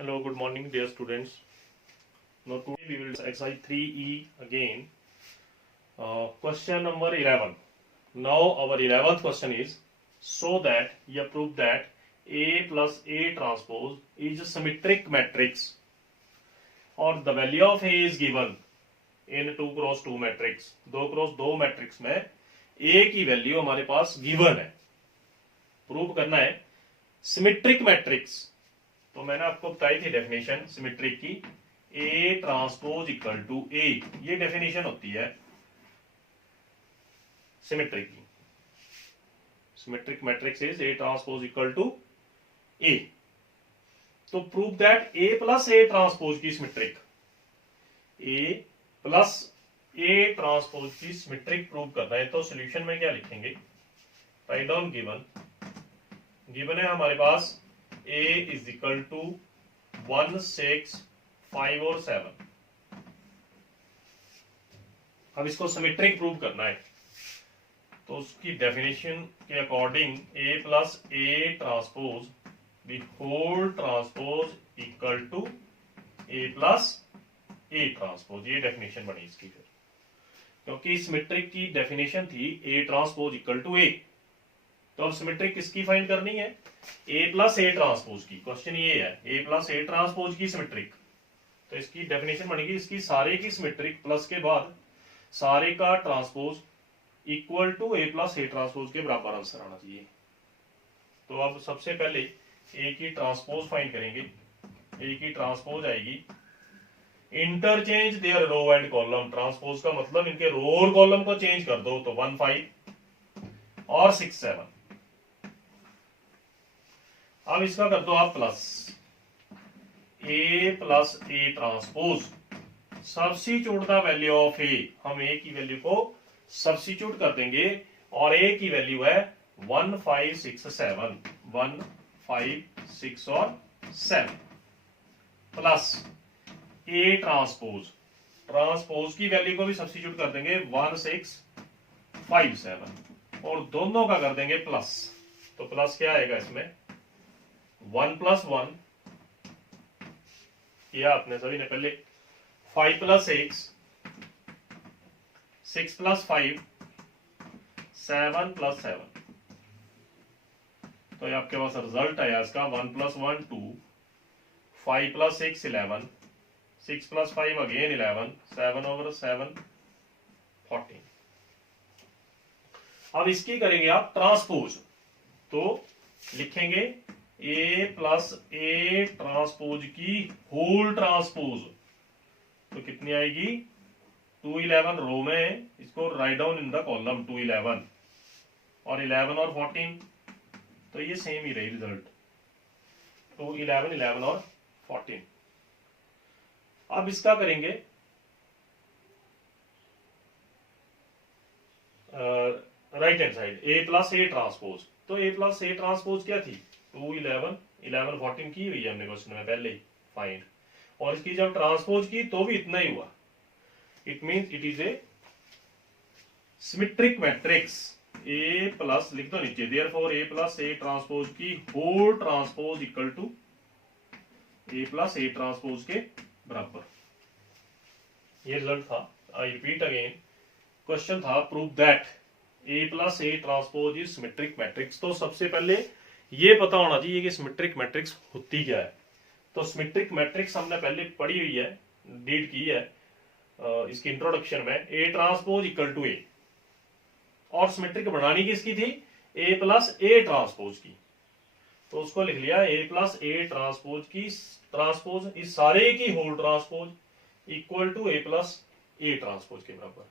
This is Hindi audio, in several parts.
Hello, good morning, dear students. Now today we will exercise 3E again. Question number 11. Now our 11th question is, so that you prove that A plus A transpose is a symmetric matrix, और the value of A is given in 2 cross 2 matrix. 2 cross 2 matrix में A की वैल्यू हमारे पास गिवन है. प्रूव करना है सिमेट्रिक मैट्रिक्स. तो मैंने आपको बताई थी डेफिनेशन सिमेट्रिक की, A transpose equal to A. ये डेफिनेशन होती है सिमेट्रिक की. Symmetric matrix is A transpose equal to A. तो prove that A plus A transpose की symmetric, A plus A transpose की सिमेट्रिक प्रूव करना है. तो सॉल्यूशन में क्या लिखेंगे, राइट डाउन गिवन. गिवन है हमारे पास A इज इक्वल टू 1, 6, 5 और 7. अब इसको सिमेट्रिक प्रूव करना है. तो उसकी डेफिनेशन के according A plus A transpose the whole transpose equal to A plus A transpose. ये डेफिनेशन बनी इसकी. फिर क्योंकि सिमेट्रिक की डेफिनेशन थी A transpose equal to A, तो अब सिमेट्रिक किसकी फाइंड करनी है, ए प्लस ए ट्रांसपोज की. क्वेश्चन ये है ए प्लस ए ट्रांसपोज की सिमेट्रिक. तो इसकी डेफिनेशन बनेगी, इसकी सारे की सिमेट्रिक प्लस के बाद सारे का transpose equal to A plus A transpose के बराबर आंसर आना चाहिए. तो अब सबसे पहले ए की ट्रांसपोज फाइंड करेंगे. ए की ट्रांसपोज आएगी interchange their row and column. Transpose का मतलब इनके रो और कॉलम को चेंज कर दो. तो 1, 5 और 6, 7. अब इसका कर दो आप plus A plus A transpose. Substitute the value of A. हम ए की वैल्यू को सब्स्टिट्यूट कर देंगे और ए की वैल्यू है 1, 5, 6, 7. 1, 5, 6 और 7 प्लस ए ट्रांसपोज. ट्रांसपोज की वैल्यू को भी सब्स्टिट्यूट कर देंगे 1, 6, 5, 7 और दोनों का कर देंगे प्लस. तो प्लस क्या आएगा इसमें, 1 प्लस 1 किया आपने सभी ने पहले, 5 प्लस 6, 6 प्लस 5, 7 प्लस 7. तो ये आपके पास रिजल्ट आया इसका 1 plus 1 2, 5 plus 6 11, 6 plus 5 again 11, 7 over 7 14. अब इसकी करेंगे आप ट्रांसपोज. तो लिखेंगे ए प्लस ए ट्रांसपोज की होल ट्रांसपोज. तो कितनी आएगी, 2, 11 रो में, इसको write down in the column 2, 11 और 11 और 14. तो ये सेम ही रही रिजल्ट 2, 11, 11 और 14. अब इसका करेंगे right hand side A plus A transpose. तो ए प्लस ए ट्रांसपोज क्या थी, 2, 11, 11, 14 की हुई है हमने क्वेश्चन में पहले ही फाइंड. और इसकी जब ट्रांसपोज की तो भी इतना ही हुआ. It means it is a symmetric matrix. A plus लिख दो नीचे, therefore A plus A transpose की whole transpose equal to A plus A transpose के बराबर. ये रिजल्ट था. आई रिपीट अगेन, क्वेश्चन था prove that A plus A transpose is symmetric matrix. तो सबसे पहले ये पता होना चाहिए कि सिमेट्रिक मैट्रिक्स होती क्या है. तो सिमेट्रिक मैट्रिक्स हमने पहले पढ़ी हुई है, रीड की है इसकी इंट्रोडक्शन में. ए ट्रांसपोज इक्वल टू ए, और सिमेट्रिक बनानी किसकी थी, ए प्लस ए ट्रांसपोज की. तो उसको लिख लिया ए प्लस ए ट्रांसपोज की ट्रांसपोज इस सारे की whole transpose equal to A plus A transpose के बराबर.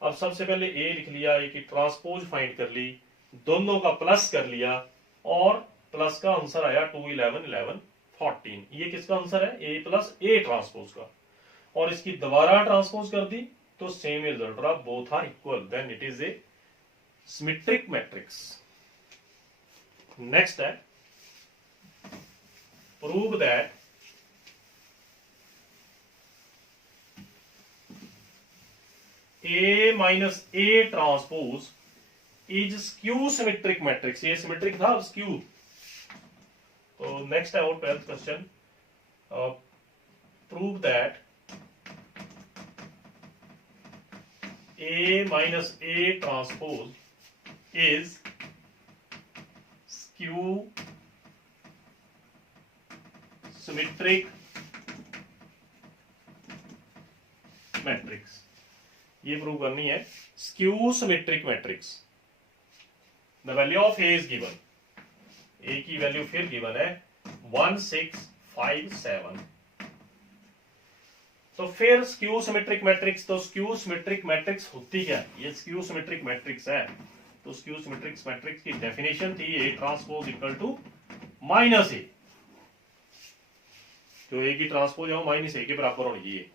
अब सबसे पहले ए लिख लिया, ए की ट्रांसपोज फाइंड कर ली, दोनों का प्लस कर लिया और प्लस का आंसर आया 2, 11, 11, 14. ये किसका आंसर है, ए प्लस ए ट्रांसपोज का. और इसकी दोबारा ट्रांसपोज कर दी तो सेम रिजल्ट रहा, both are equal. Then it is a symmetric matrix. Next है prove that A minus A transpose is skew symmetric matrix. ये सिमेट्रिक था, स्क्यू. तो नेक्स्ट है और 12th question, prove that A minus A transpose is skew symmetric matrix. ये प्रूव करनी है skew symmetric matrix. The value of A is given, A की वैल्यू फिर गिवन है 1657। तो फिर स्क्यू सिमेट्रिक मैट्रिक्स, तो स्क्यू सिमेट्रिक मैट्रिक्स होती क्या? ये स्क्यू सिमेट्रिक मैट्रिक्स है, तो स्क्यू सिमेट्रिक मैट्रिक्स की डेफिनेशन थी A transpose equal to minus A, जो ए की ट्रांसपोज है माइनस ए के बराबर होगी ये।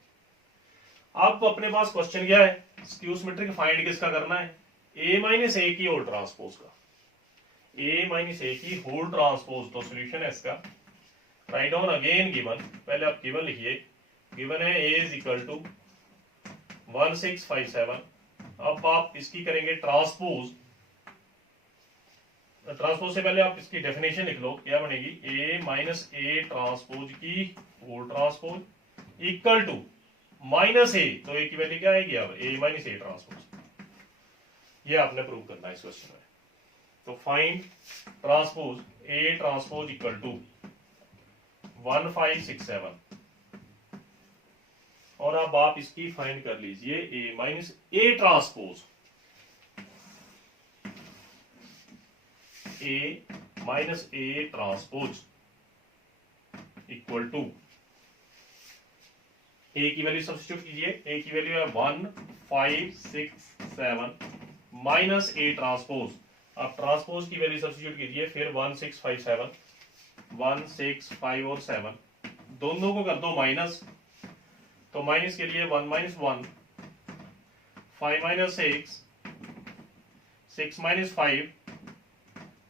अब अपने पास क्वेश्चन क्या है, स्क्यू सिमेट्रिक फाइंड किसका करना है? ए माइनस ए की होल ट्रांसपोज का, ए माइनस ए की होल ट्रांसपोज। तो सॉल्यूशन है इसका, राइट डाउन अगेन गिवन, पहले आप गिवन लिखिए, गिवन है ए इज इक्वल टू 1657। अब आप इसकी करेंगे ट्रांसपोज, ट्रांसपोज से पहले आप इसकी डेफिनेशन लिख लो, क्या बनेगी? ए माइनस ए ट्रांसपोज की whole transpose equal to minus A, तो ए की वैल्यू क्या आएगी? अब ए माइनस ए ट्रांसपोज, ये आपने प्रूव करना है इस क्वेश्चन में। तो find transpose A transpose equal to 1567, और अब आप इसकी फाइंड कर लीजिए A minus A transpose, A minus A transpose equal to, A की वैल्यू सब्स्टिट्यूट कीजिए, ए की वैल्यू है 1567 माइनस ए ट्रांसपोज। आप ट्रांसपोज की वैल्यू सब्स्टिट्यूट कीजिए, फिर 1657, 165 और 7 दोनों को कर दो माइनस, तो माइनस के लिए 1 माइनस 1, 5 माइनस 6, 6 माइनस 5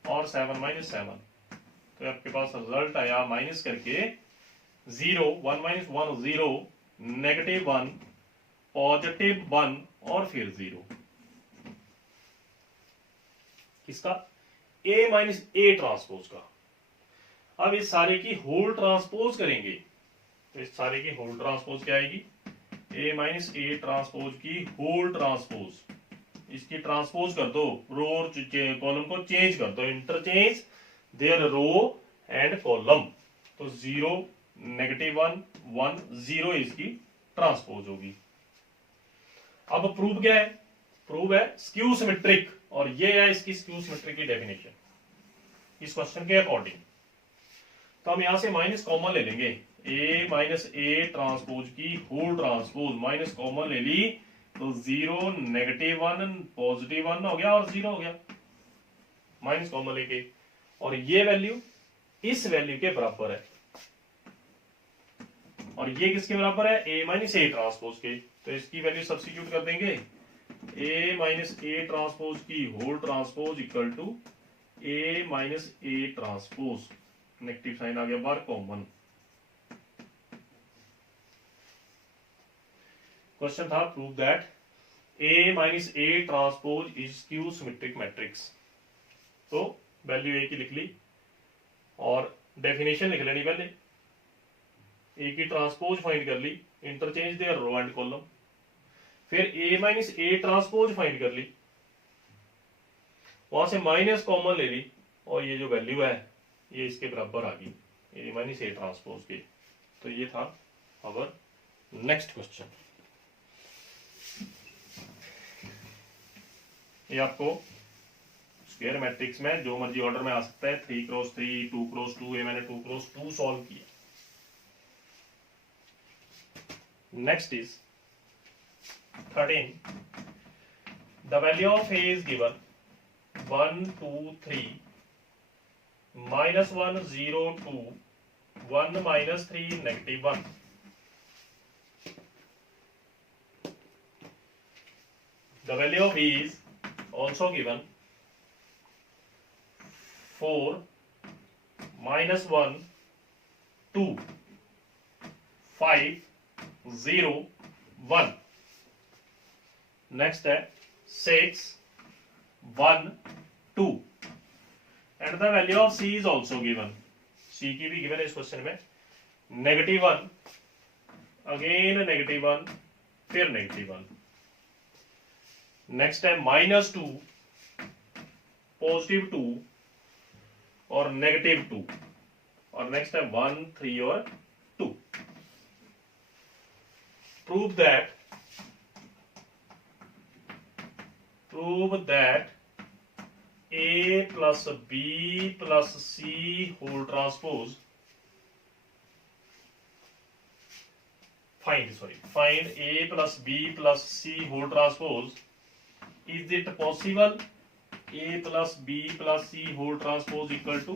और 7 माइनस 7। तो आपके पास रिजल्ट आया माइनस करके 0, 1 माइनस 1 0, -1, +1 और फिर 0। किसका? ए माइनस ए ट्रांसपोज का। अब इस सारे की होल ट्रांसपोज करेंगे, तो इस सारे की होल ट्रांसपोज क्या आएगी? ए माइनस ए ट्रांसपोज की होल ट्रांसपोज, इसकी ट्रांसपोज कर दो, रो और कॉलम को चेंज कर दो, interchange their row and column. तो 0, -1, 1 0 इसकी ट्रांसपोज होगी। अब प्रूव क्या है? प्रूव है स्क्यू सिमेट्रिक, और ये है इसकी स्क्यू सिमेट्रिक की डेफिनेशन इस क्वेश्चन के अकॉर्डिंग। तो हम यहां से माइनस कॉमन ले लेंगे, ए माइनस ए ट्रांसपोज की होल ट्रांसपोज, माइनस कॉमन ले ली तो 0, -1, +1 हो गया और 0 हो गया, माइनस कॉमन लेके, और ये वैल्यू इस वैल्यू के बराबर है, और ये किसके बराबर है? ए माइनस ए ट्रांसपोज के। तो इसकी वैल्यू सब्स्टिट्यूट कर देंगे, ए माइनस ए ट्रांसपोज की whole transpose equal to A minus A transpose, negative sign आ गया बाहर कॉमन। क्वेश्चन था prove that A minus A transpose is skew symmetric matrix. तो वैल्यू ए की लिख ली और डेफिनेशन लिख लेनी पहले, ए की ट्रांसपोज फाइंड कर ली, interchange their row and column, फिर A minus A transpose find कर ली, वहां से माइनस कॉमन ले ली, और ये जो वैल्यू है ये इसके बराबर आ गई, ए माइनस ए ट्रांसपोज के। तो ये था अवर नेक्स्ट क्वेश्चन। ये आपको स्क्वायर मैट्रिक्स में जो मर्जी ऑर्डर में आ सकता है, 3x3, 2x2, ये मैंने 2x2 सॉल्व किया। Next is 13, the value of A is given 1 2 3 -1 0 2 1 -3 -1। The value of E is also given 4 -1 2 5 0 1। Next है 6 1 2, and the value of C is also given, C की भी गिवन है इस क्वेश्चन में -1, अगेन -1, फिर -1। नेक्स्ट है -2, +2 और -2, और नेक्स्ट है 1, 3 और 2। Prove that A plus B plus C whole transpose, find A plus B plus C whole transpose. Is it possible A plus B plus C whole transpose equal to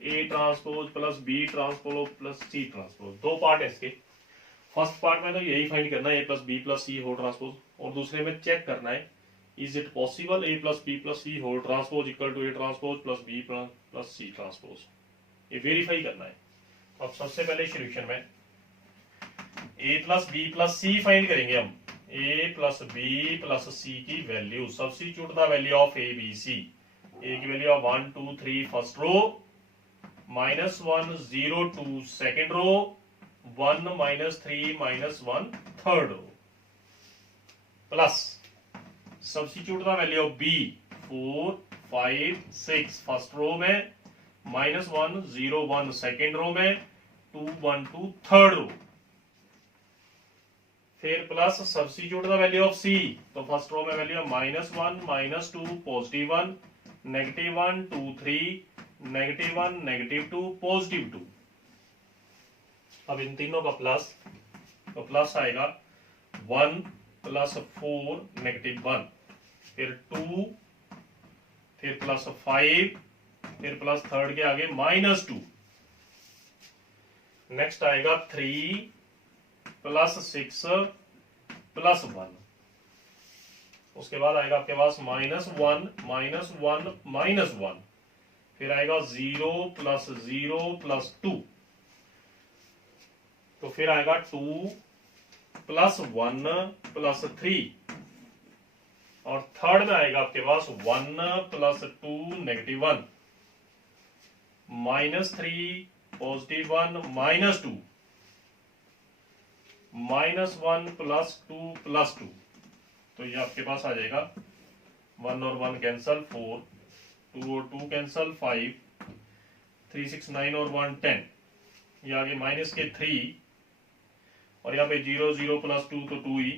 A transpose plus B transpose plus C transpose? दो पार्ट है इसके। फर्स्ट पार्ट में तो यही फाइंड करना है A plus B plus C whole transpose, और दूसरे में चेक करना है is it possible A plus B plus C whole transpose equal to A transpose plus B plus C transpose? ये वेरीफाई करना है। अब सबसे पहले सॉल्यूशन में A plus B plus C find करेंगे हम। A plus B plus C की value, substitute the value of A B C। A की value of 1 2 3 first row, -1 0 2 second row, 1 -3 -1 third row, plus substitute the value of B 4 5 6 first row में, -1 0 1 सेकेंड रो में, 2 1 2 थर्ड रो, फिर plus substitute the value of C। तो फर्स्ट रो में वैल्यू -1 -2 +1, -1 2 3 -1 -2 +2। अब इन तीनों का प्लस, तो प्लस आएगा 1 + 4 -1, फिर 2, फिर +5, फिर प्लस थर्ड के आगे -2। नेक्स्ट आएगा 3 +6 +1। उसके बाद आएगा आपके पास -1 -1 -1, फिर आएगा 0 + 0 +2, तो फिर आएगा 2 + 1 + 3, और थर्ड में आएगा आपके पास 1 + 2 -1, -3 +1 -2, -1 + 2 +2। तो ये आपके पास आ जाएगा 1 और 1 कैंसल, 4, 2 और 2 कैंसल, 5, 3 6 9 और 1 10, ये आगे -3, और यहाँ पे 0 0 + 2 तो 2 ही,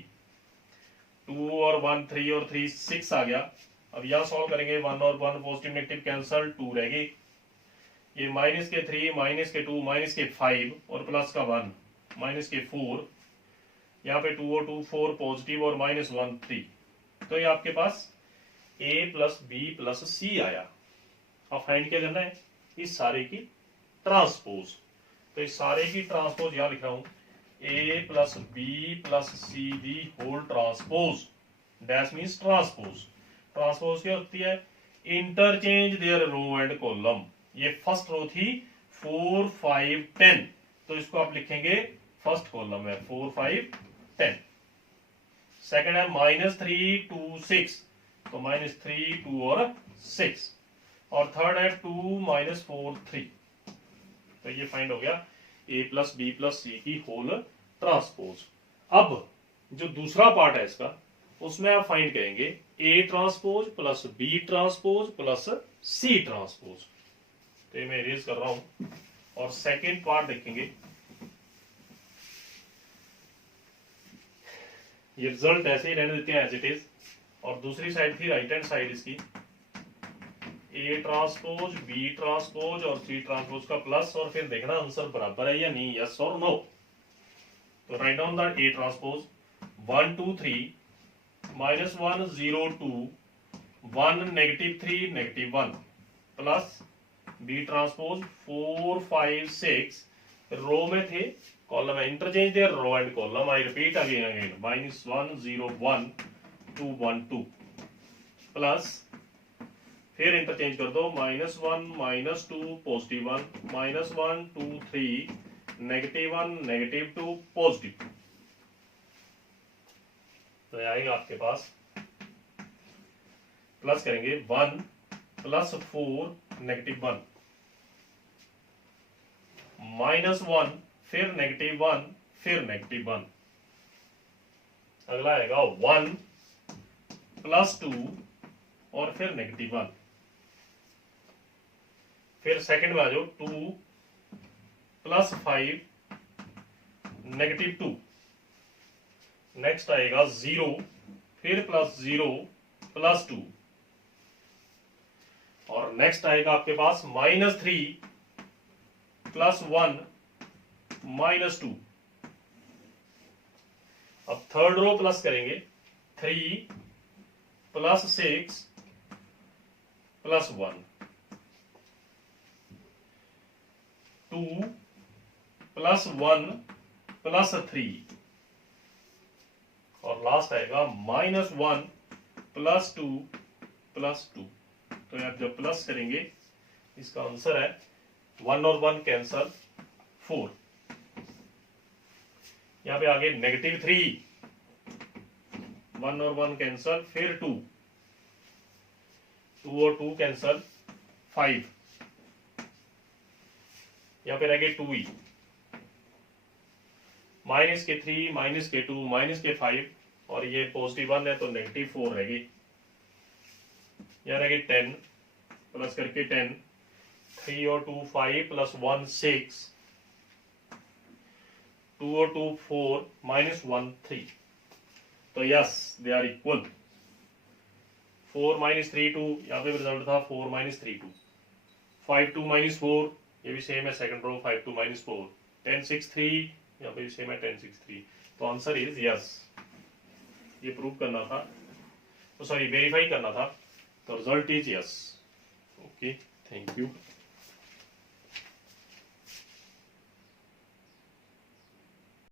2 और 1 3 और 3 6 आ गया। अब यहाँ सॉल्व करेंगे, 1 और 1 पॉजिटिव नेगेटिव कैंसल, 2 रहेगी, ये -3 -2 -5 और प्लस का 1 -4, यहाँ पे 2 और 2 4 पॉजिटिव और -1 3। तो ये आपके पास A + B + C आया। अब फाइंड क्या करना है, इस सारे की ट्रांसपोज। तो इस सारे की ट्रांसपोज यहाँ लिख रहा हूं, A + B + C the whole transpose, dash means transpose. Transpose क्या होती है, interchange their row and column. ये फर्स्ट रो थी 4 5 10, तो इसको आप लिखेंगे फर्स्ट कॉलम है 4 5 10। सेकंड है -3 2 6, तो -3 2 और 6, और थर्ड है 2 -4 3। तो ये फाइंड हो गया A + B + C की होल ट्रांसपोज। अब जो दूसरा पार्ट है इसका, उसमें आप फाइंड करेंगे A transpose + B transpose + C transpose. तो ये मैं इरेज कर रहा हूं, और सेकेंड पार्ट देखेंगे। ये रिजल्ट ऐसे ही रहने देते हैं एज इट इज, और दूसरी साइड थी राइट हैंड साइड इसकी, A ट्रांसपोज B ट्रांसपोज और C ट्रांसपोज का प्लस, और फिर देखना आंसर बराबर है या नहीं, यस और नो। तो write down the A transpose 1 2 3 -1 0 2 1 -3 -1 plus B transpose 4 5 6, row में थे, कॉलम है, interchange their row and column. I repeat again -1 0 1 2 1 2, plus फिर इंटरचेंज कर दो, -1 -2 +1 -1 2 3 -1 -2 पॉजिटिव। तो आएगा आपके पास, प्लस करेंगे 1 + 4 -1, -1 फिर -1 फिर -1। अगला आएगा 1 + 2 और फिर -1। फिर सेकंड में आ जाओ 2 + 5 -2। नेक्स्ट आएगा 0 फिर +0 + 2 और नेक्स्ट आएगा आपके पास -3 + 1 -2। अब थर्ड रो प्लस करेंगे 3 + 6 + 1 2 + 1 + 3 और लास्ट आएगा -1 + 2 + 2। तो यार जब प्लस करेंगे इसका आंसर है 1 और 1 कैंसल 4। यहां पे आगे -3 1 और 1 कैंसल फिर 2 और 2 कैंसल 5। यहां पे रह गए 2 ही -3 -2 -5 और ये +1 है तो -4 रह गई। यहां रह गए 10 प्लस करके 10 3 और 2 5 + 1 6 2 और 2 4 -1 3। तो यस दे आर इक्वल। 4 - 3 2 यहाँ पे रिजल्ट था 4 - 3 2। 5 2 -4 ये भी सेम है सेकंड रो 5 2 -4। 10 6 3 यहाँ पे भी सेम है 10 6 3। तो आंसर इज यस। ये प्रूव करना था तो सॉरी वेरीफाई करना था तो result is yes. Okay thank you.